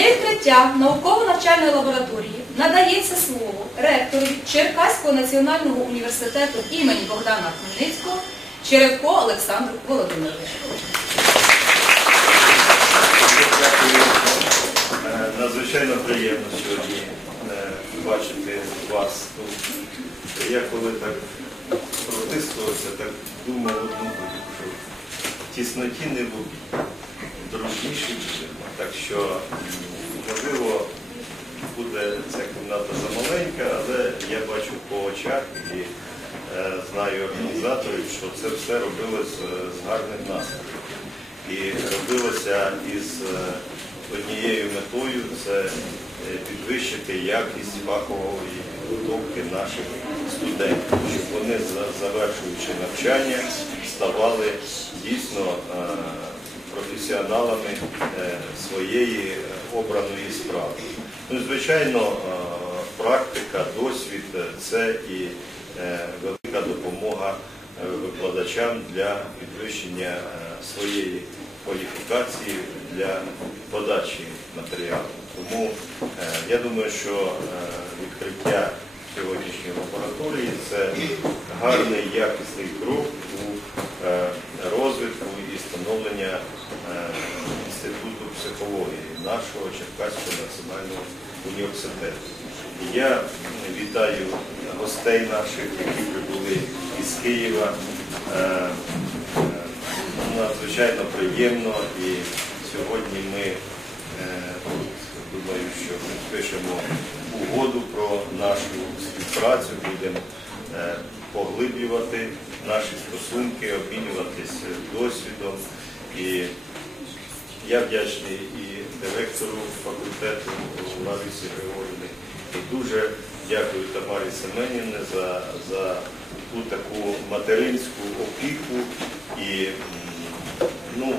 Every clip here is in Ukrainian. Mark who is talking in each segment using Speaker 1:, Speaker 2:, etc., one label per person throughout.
Speaker 1: Для відкриття науково-навчальної лабораторії надається слово ректору Черкаського національного університету імені Богдана Хмельницького Черевко Олександру Володимировичу.
Speaker 2: Е, Надзвичайно приємно сьогодні е, бачити вас тут. Я коли так протискувався, так думав що в тісноті не в Дружніші будемо. Так що, можливо, буде ця кімната замаленька, але я бачу по очах і е, знаю організаторів, що це все робилось е, з гарним настроєм. І робилося із е, однією метою це підвищити якість фахової підготовки наших студентів, щоб вони, завершуючи навчання, ставали дійсно е, професіоналами е, своєї е, обраної справи. Ну, звичайно, е, практика, досвід це і велика допомога викладачам для підвищення своєї кваліфікації для подачі матеріалу. Тому я думаю, що відкриття сьогоднішньої лабораторії це гарний якісний крок у е, розвитку і становлення е, інституту нашого Черкаського національного університету. Я вітаю гостей наших, які прибули із Києва. Е, е, Надзвичайно приємно і сьогодні ми е, думаю, що підпишемо угоду про нашу співпрацю, будемо поглиблювати наші стосунки, обмінюватись досвідом. І я вдячний і директору факультету Ларисі Григорівні, і дуже дякую Тамарі Семенівні за, за ту таку материнську опіку. І ну,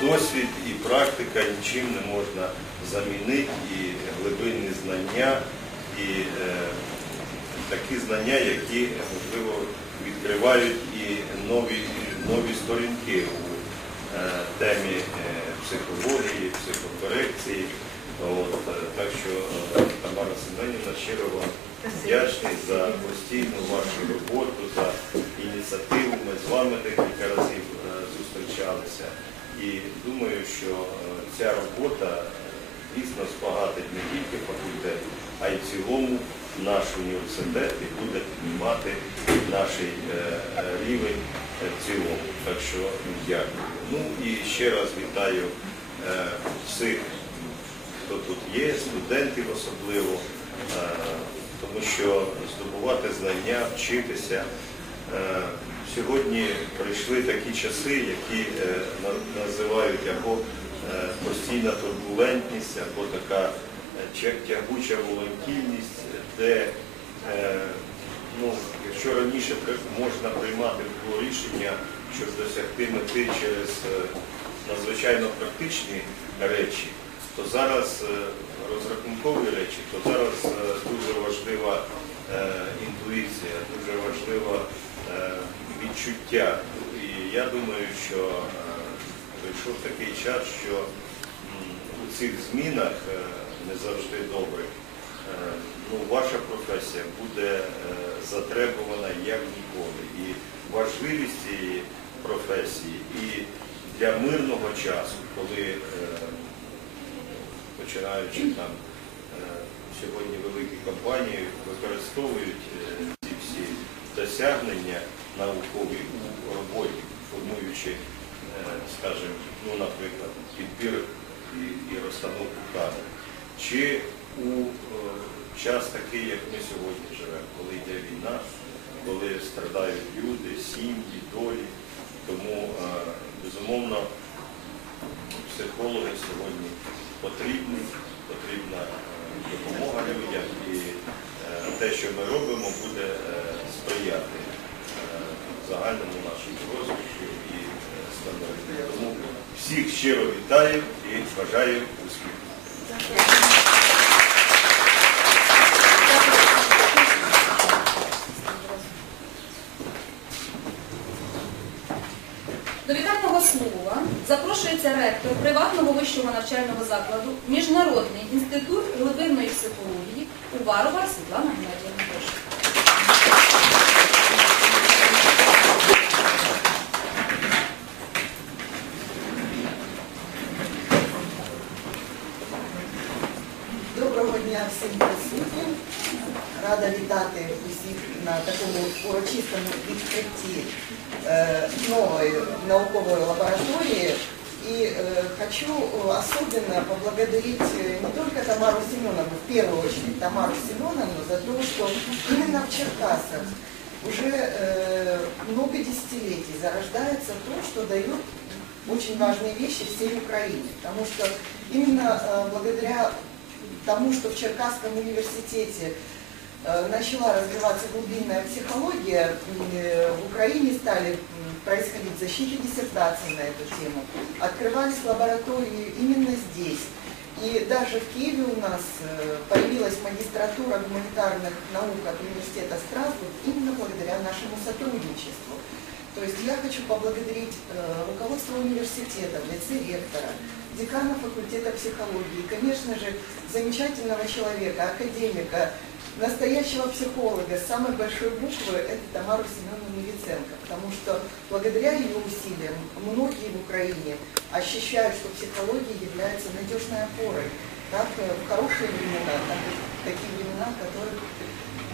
Speaker 2: досвід і практика нічим не можна замінити, і глибинні знання, і е, такі знання, які, можливо, відкривають і нові, нові сторінки темі е, психології, психокорекції. От, е, так що е, Тамара Семенівна щиро вам вдячний за постійну вашу роботу, за ініціативу. Ми з вами декілька разів зустрічалися. І думаю, що ця робота дійсно збагатить не тільки факультет, а й в цілому наш університет і буде піднімати наш е, рівень в цілому. Так що дякую. Ну і ще раз вітаю е, всіх, хто тут є, студентів особливо, е, тому що здобувати знання, вчитися. Сьогодні прийшли такі часи, які називають або постійна турбулентність, або така тягуча волатильність, де, е, ну, якщо раніше можна приймати було рішення, щоб досягти мети через е, надзвичайно практичні речі, то зараз е, розрахункові речі, то зараз дуже важлива інтуїція, дуже важлива е, відчуття. І я думаю, що прийшов такий час, що у цих змінах не завжди добре. Е, Ну, ваша професія буде е, затребувана як ніколи. І важливість цієї професії і для мирного часу, коли е, починаючи там сьогодні великі компанії використовують ці всі досягнення наукові у роботі, формуючи, скажімо, ну, наприклад, підбір і розстановку кадрів. Чи у е, час такий, як ми сьогодні живемо, коли йде війна, коли страдають люди, сім'ї, долі, тому е, безумовно психологи сьогодні потрібні, потрібна е, допомога людям і те, що ми робимо, буде сприяти загальному нашому розвитку і становленню. Тому всіх щиро вітаю і бажаю
Speaker 1: слова запрошується ректор приватного вищого навчального закладу Міжнародний інститут глибинної психології Уварова Світлана Геннадіївна. Прошу.
Speaker 3: Доброго дня всім присутнім. Рада вітати усіх на такому урочистому відкритті е, нової наукової лабораторії. И э, хочу э, особенно поблагодарить э, не только Тамару Семеновну, в первую очередь Тамару Семеновну, за то, что именно в Черкасах уже э, много десятилетий зарождается то, что дает очень важные вещи всей Украине. Потому что именно э, благодаря тому, что в Черкасском университете э, начала развиваться глубинная психология, э, в Украине стали происходить защиты диссертаций на эту тему, открывались лаборатории именно здесь. И даже в Киеве у нас э, появилась магистратура гуманитарных наук от университета Страсбург именно благодаря нашему сотрудничеству. То есть я хочу поблагодарить э, руководство университета, в лице ректора, декана факультета психологии, конечно же, замечательного человека, академика, настоящего психолога с самой большой буквы, это Тамару Семеновну Виценко, потому что благодаря ее усилиям многие в Украине ощущают, что психология является надежной опорой, как э, в хорошие времена, так и в такие времена, о которых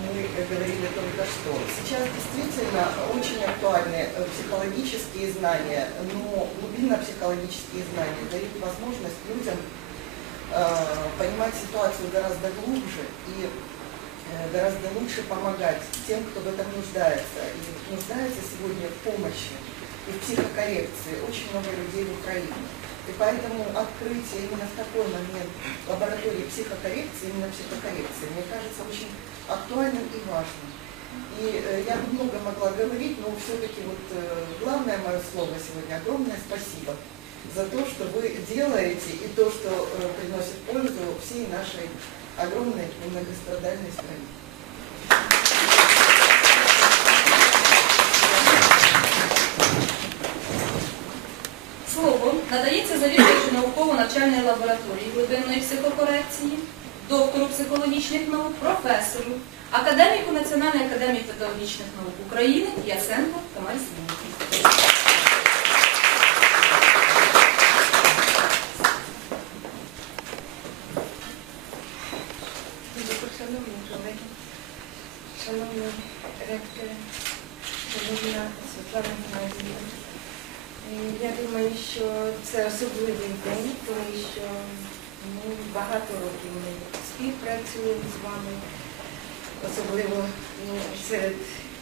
Speaker 3: мы говорили только что. Сейчас действительно очень актуальны э, психологические знания, но глубинно-психологические знания дают возможность людям э, понимать ситуацию гораздо глубже и гораздо лучше помогать тем, кто в этом нуждается. И нуждается сегодня в помощи и в психокоррекции очень много людей в Украине. И поэтому открытие именно в такой момент лаборатории психокоррекции, именно психокоррекции, мне кажется очень актуальным и важным. И э, я бы много могла говорить, но все-таки вот э, главное мое слово сегодня огромное спасибо за то, что вы делаете и то, что э, приносит пользу всей нашей огромной и многострадальной стране.
Speaker 1: Слово надається завідувачу науково-навчальної лабораторії глибинної психокорекції, доктору психологічних наук, професору, академіку Національної академії педагогічних наук України Ясенко Тамарі Семенівні.
Speaker 4: Шановні колеги, шановні ректори, шановна Світлана Геннадіївна, е, я думаю, що це особливий день, тому що ну, багато років ми співпрацюємо з вами, особливо ну, серед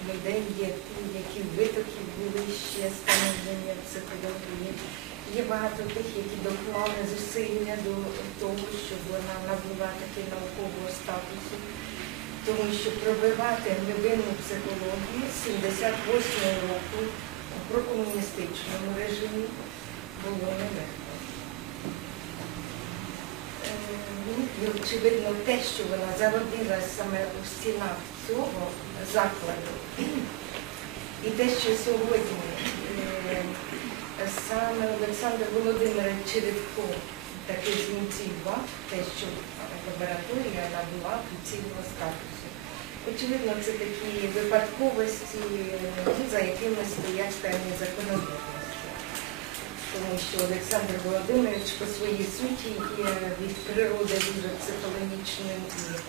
Speaker 4: людей є ті, які витоки були ще становлення психології. Є багато тих, які доклали зусилля до того, щоб вона набула таки наукового статусу, тому що пробивати глибинну психологію з 78 року в прокомуністичному режимі було нелегко. І очевидно те, що вона зародилась саме у стінах цього закладу, і те, що сьогодні е, саме Олександр Володимирович Чередко таки зініціював те, що лабораторія набула офіційного статусу. Очевидно, це такі випадковості, ну, за якими стоять певні закономірності. Тому що Олександр Володимирович по своїй суті є від природи дуже психологічним і е,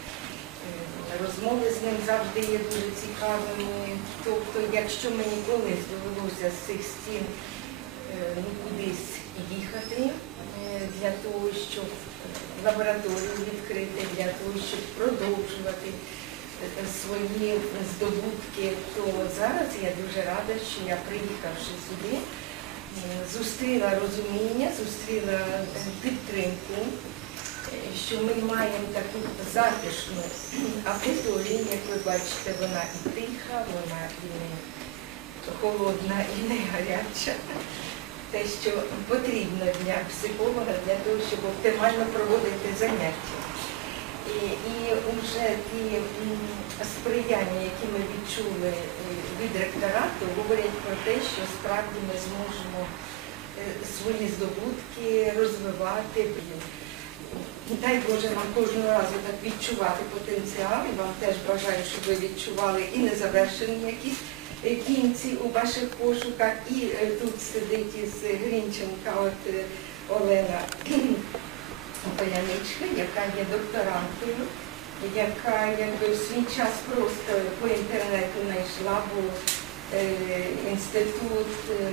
Speaker 4: розмови з ним завжди є дуже цікавими. Тобто, якщо мені колись довелося з цих стін е, ну, кудись їхати е, для того, щоб лабораторію відкрити, для того, щоб продовжувати свої здобутки, то зараз я дуже рада, що я приїхавши сюди, зустріла розуміння, зустріла е, підтримку, е, що ми маємо таку затишну аудиторію, як ви бачите, вона і тиха, вона і не холодна, і не гаряча. Те, що потрібно для психолога для того, щоб оптимально проводити заняття. І, і вже ті сприяння, які ми відчули е, від ректорату, говорять про те, що справді ми зможемо свої здобутки розвивати. Дай Боже нам кожного разу так відчувати потенціал. І вам теж бажаю, щоб ви відчували і незавершені якісь е, кінці у ваших пошуках. І е, тут сидить із Грінченка от е, Олена Поляничка, яка є докторанткою, яка якби в свій час просто по інтернету знайшла, бо е, інститут е,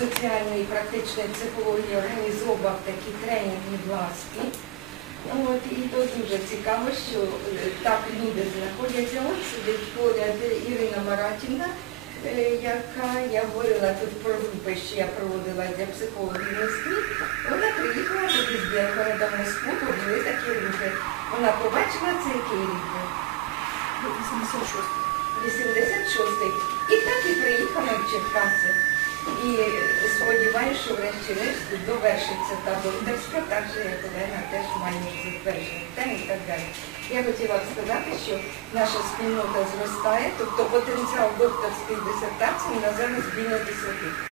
Speaker 4: соціальної практичної психології організовував такі тренінги власні. От, і то дуже цікаво, що е, так люди знаходяться. От сидить поряд Ірина Маратівна, е, яка я говорила тут про групи, що я проводила для психологів Москві. Вона приїхала тоді з Білгорода в Москву, бо були такі групи. Вона побачила це який рік. був? 86-й. І так і приїхала в Черкаси. І сподіваюся, що врешті-решт довершиться та докторська, так же як Олена теж має затвердження і так далі. Я хотіла б сказати, що наша спільнота зростає, тобто потенціал докторської дисертації на зараз біля 10.